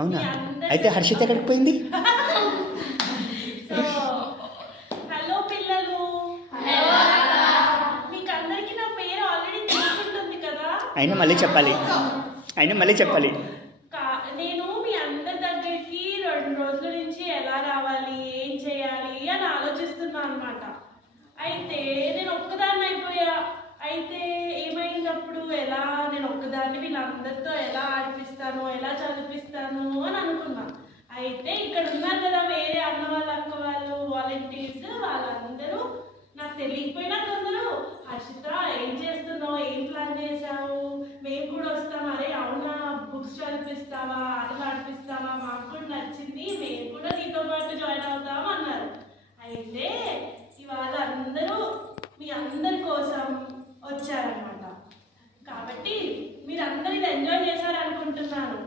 అవునా? అయితే హర్షిత ఎక్కడికి పోయింది? హలో పిల్లలు, మీకు అందరికీ నా పేరు ఆల్రెడీ తెలుసుంటుంది కదా. అయినా మళ్ళీ చెప్పాలి. నేను మీ అందరి దగ్గరికి 2 రోజుల నుంచి ఎలా రావాలి, ఏం చేయాలి అని ఆలోచిస్తున్నా అనమాట. అయితే నేను ఒక్కదాన్ని అయిపోయా. అయితే ఏమైనప్పుడు నేను ఒక్కదాన్ని వీళ్ళందరితో ఎలా ఆడిపిస్తాను, ఎలా చదివిస్తాను అని అనుకున్నా. అయితే ఇక్కడ ఉన్నారు కదా వేరే అన్న వాళ్ళ, అక్క వాళ్ళు, వాలంటీర్స్, వాళ్ళందరూ నాకు తెలియకపోయినా కొందరు హర్షిత ఏం చేస్తున్నావు, ఏం ప్లాన్ చేసావు, మేము కూడా వస్తాం, అరే అవునా బుక్స్ చదివిస్తావా, ఆటలు ఆడిపిస్తావా, మాకు కూడా నచ్చింది, మేము కూడా నీతో పాటు జాయిన్ అవుతాం అన్నారు. అయితే ఇవాళ అందరూ మీ అందరి కోసం వచ్చారనమాట. కాబట్టి మీరందరూ ఇది ఎంజాయ్ చేశారనుకుంటున్నాను.